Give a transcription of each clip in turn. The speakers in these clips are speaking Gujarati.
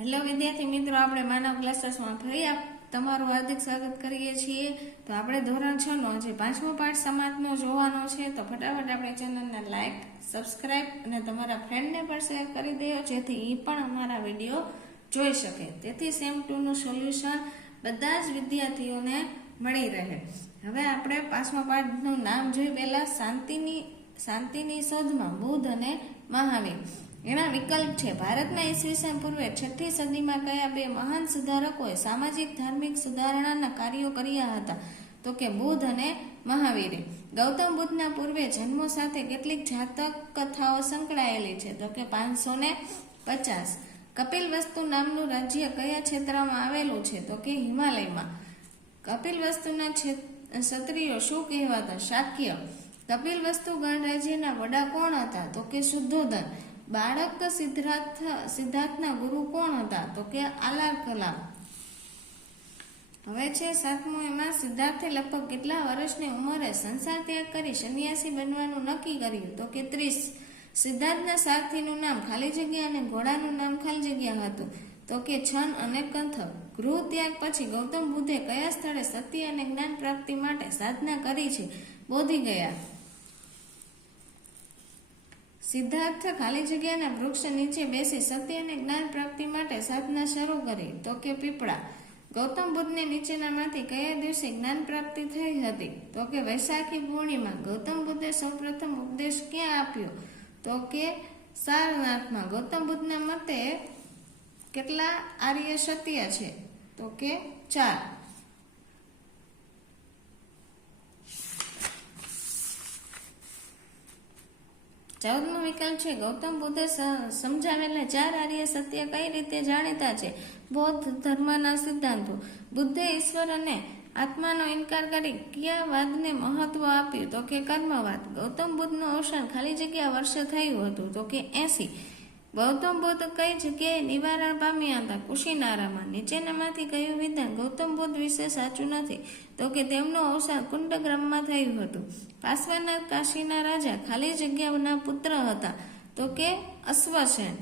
હેલો વિદ્યાર્થી મિત્રો, આપણે માનવ ક્લાસીસમાં ફરી તમારું હાર્દિક સ્વાગત કરીએ છીએ। તો આપણે ધોરણ 6 નો જે 5મો પાઠ સમાજનો જોવાનો છે, તો ફટાફટ આપણે ચેનલને લાઈક, સબસ્ક્રાઇબ અને તમારા ફ્રેન્ડને પણ શેર કરી દેજો, જેથી એ પણ અમારા વિડીયો જોઈ શકે। તેથી સેમ 2 નું સોલ્યુશન બધા જ વિદ્યાર્થીઓને મળી રહે। હવે આપણે 5મા પાઠનું નામ જોઈ પહેલા શાંતિની શોધમાં બુદ્ધ અને મહાવીર। એના વિકલ્પ છે, ભારતમાં ઈસવીસન પૂર્વે 6ઠી સદીમાં કયા બે મહાન સુધારકોએ સામાજિક ધાર્મિક સુધારણાના કાર્યો કર્યા હતા? તો કે બુદ્ધ અને મહાવીરે। ગૌતમ બુદ્ધના પૂર્વે જન્મો સાથે કેટલીક જાતક કથાઓ સંકળાયેલી છે? તો કે 550। કપિલવસ્તુ નામનું રાજ્ય કયા ક્ષેત્રમાં આવેલું છે? તો કે હિમાલયમાં। કપિલવસ્તુના ક્ષત્રિયો શું કહેવાતા? શાક્ય। કપિલવસ્તુ ગણરાજ્યના વડા કોણ હતા? તો કે શુદ્ધોધન। બાળક સિદ્ધાર્થના ગુરુ કોણ હતા? તો કે આલાર કલામ। હવે છે 7મું, એમાં સિદ્ધાર્થે લગભગ કેટલા વર્ષની ઉંમરે સંસાર ત્યાગ કરી સંન્યાસી બનવાનું નક્કી કર્યું? તો કે 30। સિદ્ધાર્થના સારથીનું નામ ખાલી જગ્યા અને ઘોડાનું નામ ખાલી જગ્યા હતું? તો કે છન અને કંથક। ગૃહ ત્યાગ પછી ગૌતમ બુદ્ધે કયા સ્થળે સત્ય અને જ્ઞાન પ્રાપ્તિ માટે સાધના કરી છે? બોધી ગયા। સિદ્ધાર્થ ખાલી જગ્યાના વૃક્ષ નીચે બેસી સત્ય અને જ્ઞાન પ્રાપ્તિ માટે સાધના શરૂ કરી? તો કે પીપળા। ગૌતમ બુદ્ધને નીચેનામાંથી કયા દિવસે જ્ઞાન પ્રાપ્તિ થઈ હતી? તો કે વૈશાખી પૂર્ણિમા। ગૌતમ બુદ્ધે સૌપ્રથમ ઉપદેશ ક્યાં આપ્યો? તો કે સારનાથમાં। ગૌતમ બુદ્ધના મતે કેટલા આર્ય સત્ય છે? તો કે 4। 14મો વિકલ્પ છે, ગૌતમ બુદ્ધે સમજાવેલા 4 આર્ય સત્ય કઈ રીતે જાણીતા છે? બૌદ્ધ ધર્મના સિદ્ધાંતો। બુદ્ધે ઈશ્વર અને આત્માનો ઇનકાર કરી કયા વાદને મહત્વ આપ્યું? તો કે કર્મવાદ। ગૌતમ બુદ્ધનું અવસાન ખાલી જગ્યા વર્ષે થયું હતું? તો કે 80। ગૌતમ બુદ્ધ કઈ જગ્યાએ નિવારણ પામ્યા હતા? કુશીનારામાં। નીચેનામાંથી કયું વિધાન ગૌતમ બુદ્ધ વિશે સાચું નથી? તો કે તેમનું અવસાન કુંડગ્રામમાં થયું હતું। પાર્શ્વનાથ કાશીના રાજા ખાલી જગ્યાના પુત્ર હતા? તો કે અશ્વસેન।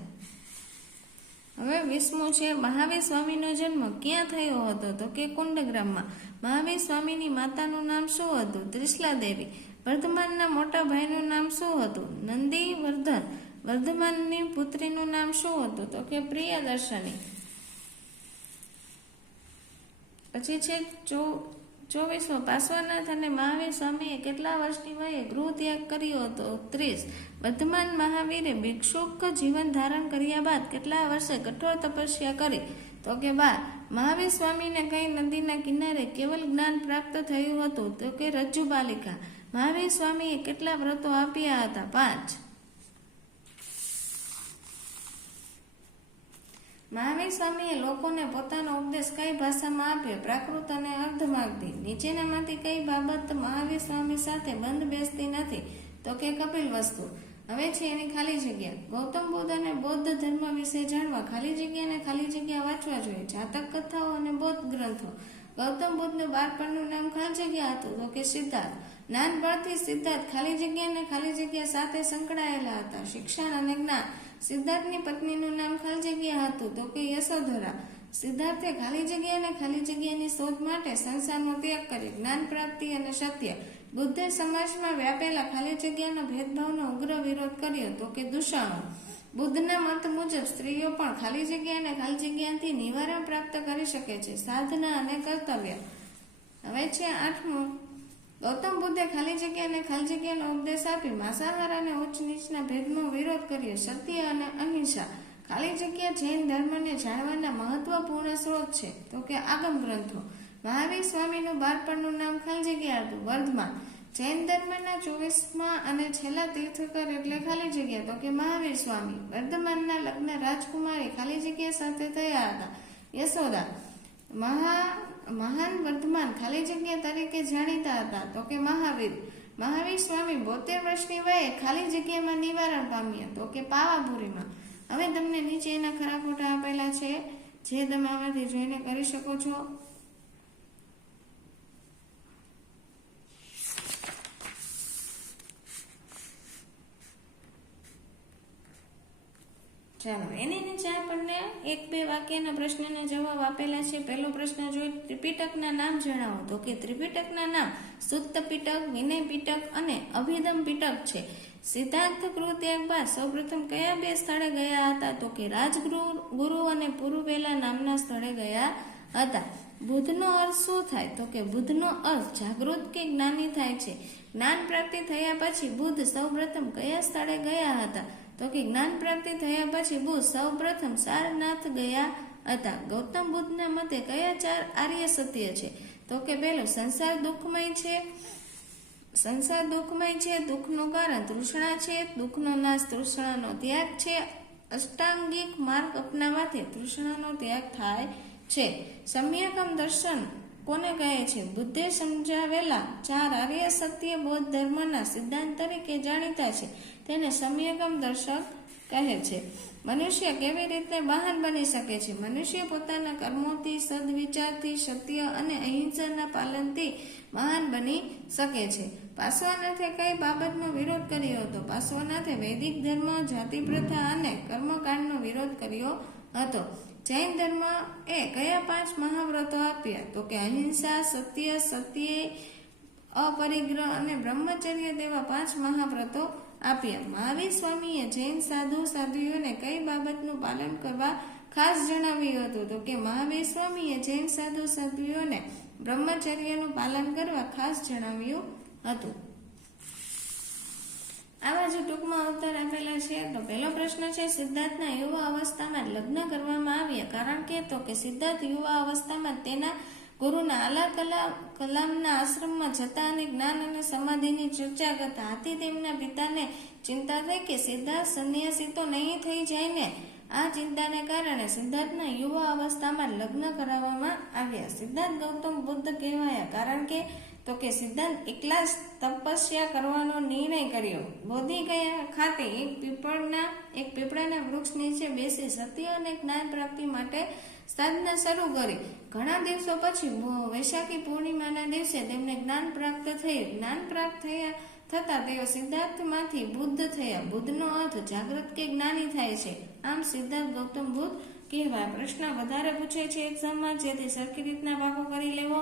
હવે 20મું છે, મહાવીર સ્વામીનો જન્મ ક્યાં થયો હતો? તો કે કુંડગ્રામમાં। મહાવીર સ્વામીની માતાનું નામ શું હતું? ત્રિશલા દેવી। વર્ધમાનના મોટા ભાઈનું નામ શું હતું? નંદીવર્ધન। વર્ધમાનની પુત્રીનું નામ શું હતું? તો કે પ્રિયદર્શની। પછી છે 24મો, પાર્શ્વનાથ અને મહાવીર સ્વામીએ કેટલા વર્ષની વયે ગૃહ ત્યાગ કર્યો હતો? 30। વર્ધમાન મહાવીરે ભિક્ષુક જીવન ધારણ કર્યા બાદ કેટલા વર્ષે કઠોર તપસ્યા કરી? તો કે 12। મહાવીર સ્વામીને કઈ નદીના કિનારે કેવલ જ્ઞાન પ્રાપ્ત થયું હતું? તો કે રજ્જુબાલિકા। મહાવીર સ્વામીએ કેટલા વ્રતો આપ્યા હતા? 5। મહાવીર સ્વામીએ લોકોને પોતાનો ઉપદેશ કઈ ભાષામાં આપ્યો? પ્રાકૃત અને અર્ધમાગધી। નીચેનામાંથી કઈ બાબત મહાવીર સ્વામી સાથે બંધ બેસતી નથી? તો કે કપિલવસ્તુ। હવે છે એની ખાલી જગ્યા। ગૌતમ બુદ્ધ અને બૌદ્ધ ધર્મ વિશે જાણવા ખાલી જગ્યા વાંચવા જોઈએ? જાતક કથાઓ અને બૌદ્ધ ગ્રંથો। ગૌતમ બુદ્ધનું બાળપણનું નામ ખાલી જગ્યા હતું? તો કે સિદ્ધાર્થ। નાનપણથી સિદ્ધાર્થ ખાલી જગ્યા સાથે સંકળાયેલા હતા? શિક્ષણ અને જ્ઞાન। સિદ્ધાર્થની પત્નીનું નામ ખાલી જગ્યા હતું? તો કે યશોધરા। સિદ્ધાર્થે ખાલી જગ્યાની શોધ માટે સંસારનો ત્યાગ કરી જ્ઞાન પ્રાપ્તિ અને સત્ય। બુદ્ધે સમાજમાં વ્યાપેલા ખાલી જગ્યાનો ભેદભાવનો ઉગ્ર વિરોધ કર્યો? તો કે દૂષણો। બુદ્ધના મત મુજબ સ્ત્રીઓ પણ ખાલી જગ્યાથી નિવારણ પ્રાપ્ત કરી શકે છે? સાધના અને કર્તવ્ય। હવે છે 8મું, ગૌતમ બુદ્ધે ખાલી જગ્યાનો ઉપદેશ આપી માંસાહાર અને ઉચ્ચ નીચના ભેદનો વિરોધ કર્યો? સત્ય અને અહિંસા। ખાલી જગ્યા જૈન ધર્મને જાણવાના મહત્વપૂર્ણ સ્ત્રોત છે? તો કે આગમ ગ્રંથો। મહાવીર સ્વામીનું બાળપણનું નામ ખાલી જગ્યા હતું? વર્ધમાન। જૈન ધર્મના 24મા અને છેલ્લા તીર્થંકર એટલે ખાલી જગ્યા? તો કે મહાવીર સ્વામી। વર્ધમાનના લગ્ન રાજકુમારી ખાલી જગ્યા સાથે થયા હતા? યશોદા। મહાન વર્ધમાન ખાલી જગ્યા તરીકે જાણીતા હતા? તો કે મહાવીર। મહાવીર સ્વામી 72 વર્ષની વયે ખાલી જગ્યામાં નિવારણ પામ્યા? તો કે પાવાપુરીમાં। હવે તમને નીચે એના ખરા ખોટા આપેલા છે, જે તમે આમાંથી જોઈને કરી શકો છો। ચાલો એની નીચે આપણને 1-2 વાક્યના પ્રશ્નના જવાબ આપેલા છે. પહેલો પ્રશ્ન જોઈએ, ત્રિપિટકના નામ જણાવો. તો કે ત્રિપિટકના નામ સુત્ત પિટક, વિનય પિટક અને અભિધમ પિટક છે. સિદ્ધાર્થ ગૃહ ત્યાગ બાદ સૌપ્રથમ કયા 2 સ્થળે ગયા હતા? તો કે રાજગુરુ અને પુરુવેલા નામના સ્થળે ગયા હતા. બુદ્ધનો અર્થ શું થાય? તો કે બુદ્ધનો અર્થ જાગૃત કે જ્ઞાની થાય છે. જ્ઞાન પ્રાપ્તિ થયા પછી બુદ્ધ સૌપ્રથમ કયા સ્થળે ગયા હતા? તો કે જ્ઞાન પ્રાપ્તિ થયા પછી બુદ્ધ સૌપ્રથમ સારનાથ ગયા હતા. ગૌતમ બુદ્ધના મતે કયા 4 આર્ય સત્ય છે? તો કે પહેલો, સંસાર દુઃખમય છે, દુઃખનું કારણ તૃષ્ણા છે, દુઃખનો નાશ તૃષ્ણાનો ત્યાગ છે, અષ્ટાંગિક માર્ગ અપનાવવાથી તૃષ્ણાનો ત્યાગ થાય છે. સમ્યકમ દર્શન કોને કહે છે? બુદ્ધે સમજાવેલા 4 આર્ય સત્ય બૌદ્ધ ધર્મના સિદ્ધાંત તરીકે જાણીતા છે. તેને સમ્યકમ દર્શક કહે છે. મનુષ્ય કેવી રીતે મહાન બની શકે છે? મનુષ્ય પોતાના કર્મોથી, સદવિચારથી, સત્ય અને અહિંસાના પાલનથી મહાન બની શકે છે. પાર્શ્વનાથે કઈ બાબતનો વિરોધ કર્યો હતો? પાર્શ્વનાથે વૈદિક ધર્મ, જાતિ પ્રથા અને કર્મકાંડનો વિરોધ કર્યો હતો. જૈન ધર્મ એ કયા 5 મહાવ્રતો આપ્યા? તો કે અહિંસા, સત્ય, અપરિગ્રહ અને બ્રહ્મચર્ય તેવા 5 મહાવ્રતો આપ્યા. મહાવીર સ્વામીએ જૈન સાધુઓને કઈ બાબતનું પાલન કરવા ખાસ જણાવ્યું હતું? તો કે મહાવીર સ્વામીએ જૈન સાધુઓને બ્રહ્મચર્યનું પાલન કરવા ખાસ જણાવ્યું હતું. આવા જે ટૂંકમાં ઉત્તર આપેલા છે. તો પહેલો પ્રશ્ન છે, સિદ્ધાર્થના યુવા અવસ્થામાં લગ્ન કરવામાં આવ્યા કારણ કે? તો કે સિદ્ધાર્થ યુવા અવસ્થામાં તેના ગુરુના આલા કલામના આશ્રમમાં જતા અને જ્ઞાન અને સમાધિની ચર્ચા કરતા. આથી તેમના પિતાને ચિંતા થઈ કે સિદ્ધાર્થ સંન્યાસી તો નહીં થઈ જાય ને. આ ચિંતાને કારણે સિદ્ધાર્થના યુવા અવસ્થામાં લગ્ન કરાવવામાં આવ્યા. સિદ્ધાર્થ ગૌતમ બુદ્ધ કહેવાયા કારણ કે? તો કે સિદ્ધાર્થ એકલા જ તપસ્યા કરવાનો નિર્ણય કર્યો. બોધિ ગયા ખાતે એક પીપળાના વૃક્ષ નીચે બેસી સત્ય અને જ્ઞાન પ્રાપ્તિ માટે સાધના શરૂ કરી. ઘણા દિવસો પછી વૈશાખી પૂર્ણિમાના દિવસે તેમને જ્ઞાન પ્રાપ્ત થયું. જ્ઞાન પ્રાપ્ત થતા તેઓ સિદ્ધાર્થમાંથી બુદ્ધ થયા. બુદ્ધનો અર્થ જાગૃત કે જ્ઞાની થાય છે. આમ સિદ્ધાર્થ ગૌતમ બુદ્ધ કહેવાય. પ્રશ્ન વધારે પૂછે છે એક્ઝામમાં, જેથી સરખી રીતના ભાગો કરી લેવો.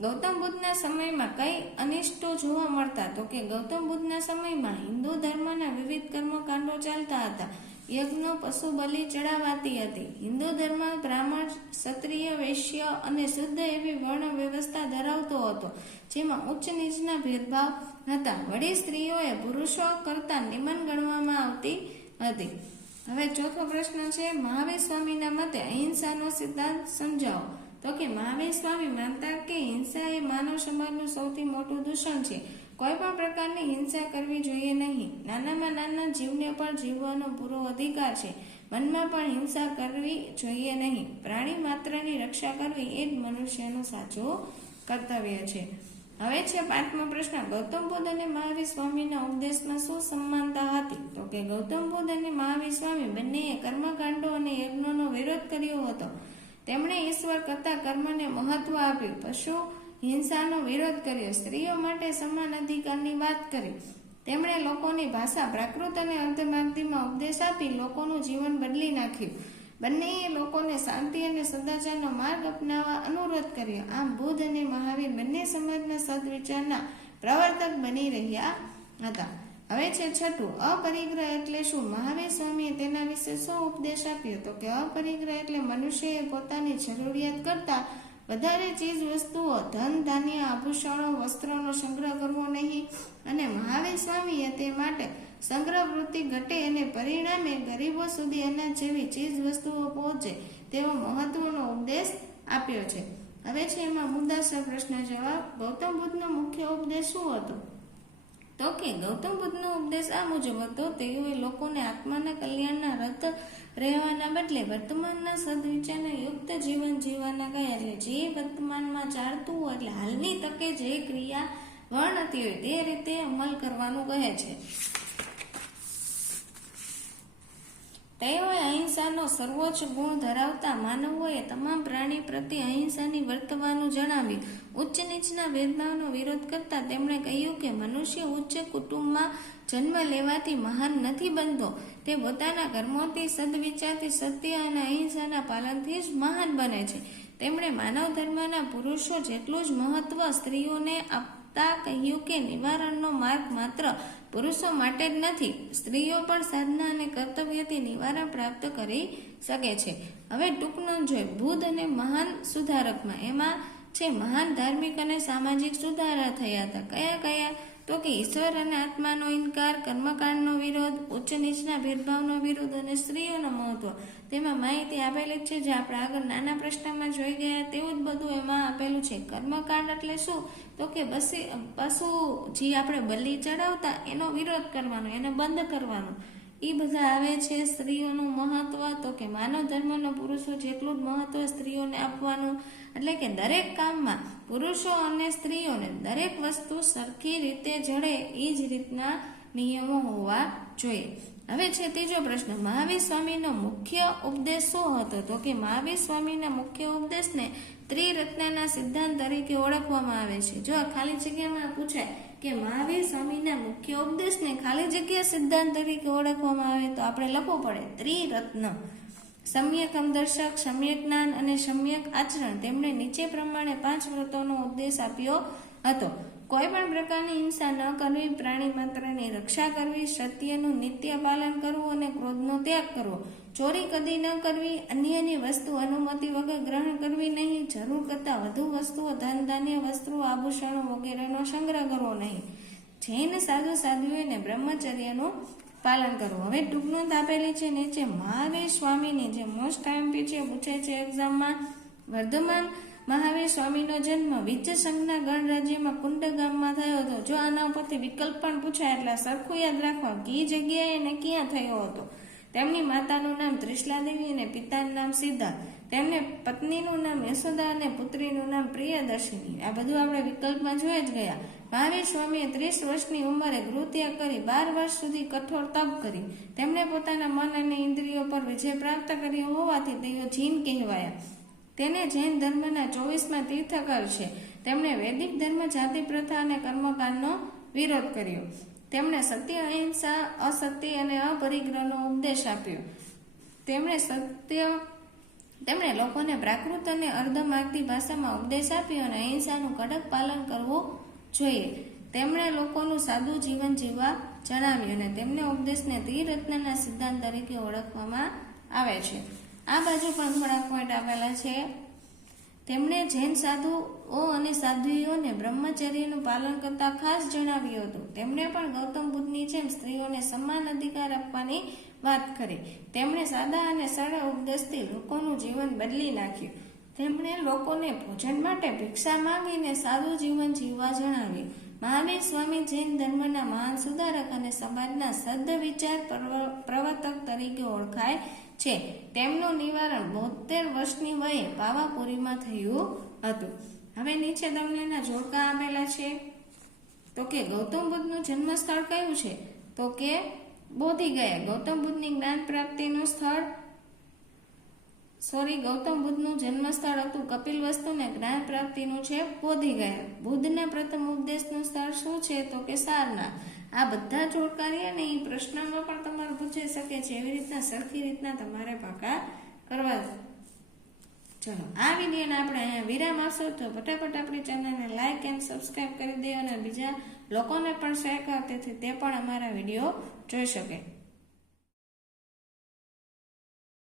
ગૌતમ બુદ્ધના સમયમાં કઈ અનિષ્ટો જોવા મળતા? તો કે ગૌતમ બુદ્ધના સમયમાં હિન્દુ ધર્મના વિવિધ કર્મકાંડો ચાલતા હતા. યજ્ઞો, પશુ બલિ ચડાવાતી હતી. હિન્દુ ધર્મ બ્રાહ્મણ, ક્ષત્રિય, વૈશ્ય અને શુદ્ધ એવી વર્ણ વ્યવસ્થા ધરાવતો હતો, જેમાં ઉચ્ચ નીચના ભેદભાવ હતા. વળી સ્ત્રીઓએ પુરુષો કરતા નિમ્ન ગણવામાં આવતી હતી. હવે ચોથો પ્રશ્ન છે, મહાવીર સ્વામીના મતે અહિંસાનો સિદ્ધાંત સમજાવો. તો કે મહાવીર સ્વામી માનતા કે હિંસા એ માનવ સમાજનું સૌથી મોટું દૂષણ છે. કોઈ પણ પ્રકારની હિંસા કરવી જોઈએ નહીં. નાનામાં નાના જીવને પણ જીવવાનો પૂરો અધિકાર છે. મનમાં પણ હિંસા કરવી જોઈએ નહીં. પ્રાણી માત્રની રક્ષા કરવી એ જ મનુષ્યનું સાચું કર્તવ્ય છે. હવે છે 5મો પ્રશ્ન, ગૌતમ બુદ્ધ અને મહાવીર સ્વામીના ઉપદેશમાં શું સમાનતા હતી? તો કે ગૌતમ બુદ્ધ અને મહાવીર સ્વામી બંનેએ કર્મકાંડો અને યજ્ઞોનો વિરોધ કર્યો હતો. તેમણે ઈશ્વર કરતા કર્મને મહત્વ આપ્યું. પશુ હિંસાનો વિરોધ કર્યો. સ્ત્રીઓ માટે સમાન અધિકારની વાત કરી. તેમણે લોકોની ભાષા પ્રાકૃત અને અર્ધમાગધીમાં ઉપદેશ આપી લોકોનું જીવન બદલી નાખ્યું. બંનેએ લોકોને શાંતિ અને સદાચારનો માર્ગ અપનાવવા અનુરોધ કર્યો. આમ બુદ્ધ અને મહાવીર બંને સમાજના સદવિચારના પ્રવર્તક બની રહ્યા હતા. હવે છે 6, અપરિગ્રહ એટલે શું? મહાવીર સ્વામીએ તેના વિશે શું ઉપદેશ આપ્યો? તો કે અપરિગ્રહ એટલે મનુષ્યએ પોતાની જરૂરિયાત કરતા વધારે ચીજ વસ્તુઓ, ધન, ધાન્ય, આભૂષણો, વસ્ત્રોનો સંગ્રહ કરવો નહીં. અને મહાવીર સ્વામીએ તે માટે સંગ્રહ વૃત્તિ ઘટે અને પરિણામે ગરીબો સુધી અનાજ જેવી ચીજ વસ્તુઓ પહોંચે તેવો મહત્વનો ઉપદેશ આપ્યો છે. હવે છે એમાં મુદ્દાસર પ્રશ્ન જવાબ. ગૌતમ બુદ્ધનો મુખ્ય ઉપદેશ શું હતો? તો કે ગૌતમ બુદ્ધનો ઉપદેશ આ મુજબ હતો. તેઓએ લોકોને આત્માના કલ્યાણના રત રહેવાના બદલે વર્તમાનના સદવિચારના યુક્ત જીવન જીવવાના કહ્યા. એટલે જે વર્તમાનમાં ચાલતું હોય, એટલે હાલની તકે જે ક્રિયા વર્ણતી હોય તે રીતે અમલ કરવાનું કહે છે. તેઓએ અહિંસા અહિંસાનો સર્વોચ્ચ ગુણ ધરાવતા માનવોએ તમામ પ્રાણી પ્રત્યે અહિંસાની વર્તવાનું જણાવ્યું. ઉચ્ચ નીચના ભેદભાવનો વિરોધ કરતા તેમણે કહ્યું કે મનુષ્ય ઉચ્ચ કુટુંબમાં જન્મ લેવાથી મહાન નથી બનતો, તે પોતાના કર્મોથી, સદવિચારથી, સત્ય અને અહિંસાના પાલનથી જ મહાન બને છે. તેમણે માનવ ધર્મના પુરુષો જેટલું જ મહત્વ સ્ત્રીઓને આપતા કહ્યું કે નિવારણનો માર્ગ માત્ર પુરુષો માટે જ નથી, સ્ત્રીઓ પણ સાધના અને કર્તવ્યથી નિવારણ પ્રાપ્ત કરી શકે છે. હવે ટૂંક નોંધ જોઈએ બુદ્ધ અને મહાન સુધારકમાં. એમાં છે મહાન ધાર્મિક અને સામાજિક સુધારા થયા હતા. કયા કયા? તો કે ઈશ્વર અને આત્માનો ઇનકાર, કર્મકાંડનો વિરોધ, ઉચ્ચ નીચના ભેદભાવનો વિરોધ અને સ્ત્રીઓનું મહત્વ. તેમાં માહિતી આપેલી છે જે આપણે આગળ નાના પ્રશ્નમાં જોઈ ગયા તેવું જ બધું એમાં આપેલું છે. કર્મકાંડ એટલે શું? તો કે પશુ જે આપણે બલિ ચડાવતા એનો વિરોધ કરવાનો, એને બંધ કરવાનો, એ બધા આવે છે. સ્ત્રીઓનું મહત્વ તો કે માનવ ધર્મના પુરુષો જેટલું જ મહત્વ સ્ત્રીઓને આપવાનું, એટલે કે દરેક કામમાં પુરુષો અને સ્ત્રીઓને દરેક વસ્તુ સરખી રીતે જડે એ જ રીતના નિયમો હોવા જોઈએ. હવે છે ત્રીજો પ્રશ્ન, મહાવીર સ્વામીનો મુખ્ય ઉપદેશ શું હતો? તો કે મહાવીર સ્વામીના મુખ્ય ઉપદેશને ત્રિરત્નના સિદ્ધાંત તરીકે ઓળખવામાં આવે છે. જો આ ખાલી જગ્યામાં પૂછાય કે મહાવીર સ્વામીના મુખ્ય ઉપદેશને ખાલી જગ્યા સિદ્ધાંત તરીકે ઓળખવામાં આવે તો આપણે લખવું પડે ત્રિરત્ન. સમ્યક દર્શક, સમ્યક જ્ઞાન અને સમ્યક આચરણ. તેમણે નીચે પ્રમાણે 5 વ્રતોનો ઉપદેશ આપ્યો હતો. કોઈ પણ પ્રકારની હિંસા ન કરવી, પ્રાણી માત્રની રક્ષા કરવી, સત્યનું નિત્ય પાલન કરવું અને ક્રોધનો ત્યાગ કરવો, ચોરી કદી ન કરવી, અન્યની વસ્તુ અનુમતિ વગર ગ્રહણ કરવી નહીં, જરૂર કરતાં વધુ વસ્તુઓ, ધન ધાન્ય, વસ્ત્રો, આભૂષણો વગેરેનો સંગ્રહ કરવો નહીં, જૈન સાધુ સાધ્વીઓને બ્રહ્મચર્યનું પાલન કરવું. હવે ટૂંક નોંધ આપેલી છે નીચે મહાવીર સ્વામીની, જે મોસ્ટ આઈએમપી છે, પૂછે છે એક્ઝામમાં. વર્ધમાન મહાવીર સ્વામીનો જન્મ વિજ્જ સંઘના ગણરાજ્યમાં કુંડ ગામમાં થયો હતો. જો આના ઉપરથી વિકલ્પ પણ પૂછાય એટલે સરખું યાદ રાખવા કઈ જગ્યાએ અને ક્યાં થયો હતો. તેમની માતાનું નામ ત્રિશલાદેવી અને પિતાનું નામ સિદ્ધાર્થ. તેમને પત્નીનું નામ યશોદા અને પુત્રીનું નામ પ્રિયદર્શિની. આ બધું આપણે વિકલ્પમાં જોઈ જ ગયા. મહાવીર સ્વામીએ 30 વર્ષની ઉંમરે ગૃહત્યાગ કરી 12 વર્ષ સુધી કઠોર તપ કરી. તેમણે પોતાના મન અને ઇન્દ્રિયો પર વિજય પ્રાપ્ત કર્યો હોવાથી તેઓ જૈન કહેવાયા. તેને જૈન ધર્મના 24માં તીર્થંકર છે. તેમણે વૈદિક ધર્મ, જાતિ પ્રથા અને કર્મકાંડનો વિરોધ કર્યો. તેમણે સત્ય, અહિંસા, અસત્ય અને અપરિગ્રહનો ઉપદેશ આપ્યો. તેમણે લોકોને પ્રાકૃત અને અર્ધમાર્ગી ભાષામાં ઉપદેશ આપ્યો અને અહિંસાનું કડક પાલન કરવું જોઈએ. તેમણે લોકોનું સાદું જીવન જીવવા જણાવ્યું અને તેમના ઉપદેશને ત્રિરત્નના સિદ્ધાંત તરીકે ઓળખવામાં આવે છે. આ બાજુ પણ થોડા પોઈન્ટ આપેલા છે. તેમણે જૈન સાધુઓ અને સાધ્વીઓને બ્રહ્મચર્યનું પાલન કરતા ખાસ જણાવ્યું હતું. તેમણે પણ ગૌતમ બુદ્ધની જેમ સ્ત્રીઓને સમાન અધિકાર આપવાની વાત કરી. તેમણે સાદા અને સરળ ઉપદેશથી લોકોનું જીવન બદલી નાખ્યું. તેમણે લોકોને ભોજન માટે ભિક્ષા માંગીને સાદું જીવન જીવવા જણાવ્યું. મહાવીર સ્વામી જૈન ધર્મના મહાન સુધારક અને સમાજના સદ્વિચાર પ્રવર્તક તરીકે ઓળખાય છે. તેમનું નિવારણ 72 વર્ષની વયે પાવાપુરીમાં થયું હતું. હવે નીચે તમને એના જોડકા આપેલા છે. તો કે ગૌતમ બુદ્ધનું જન્મ સ્થળ કયું છે? તો કે બોધિગયા. ગૌતમ બુદ્ધની જ્ઞાન પ્રાપ્તિનું સ્થળ ગૌતમ બુદ્ધનું જન્મ સ્થળ હતું કપિલવસ્તુ ને જ્ઞાન પ્રાપ્તિનું છે બોધિગયા. બુદ્ધના પ્રથમ ઉપદેશનું સ્થળ શું છે? તો કે સારનાથ. આ બધા જોડકા રહ્યા ને એ પ્રશ્નમાં પણ તમારે પૂછી શકે છે. એવી રીતના સરખી રીતના તમારે પાકા કરવા. ચલો આ વિડીયોને આપણે અહીંયા વિરામ આપશું. તો ફટાફટ આપણી ચેનલને લાઈક એન્ડ સબસ્ક્રાઈબ કરી દે અને બીજા લોકોને પણ શેર કરો તેથી તે પણ અમારા વિડીયો જોઈ શકે.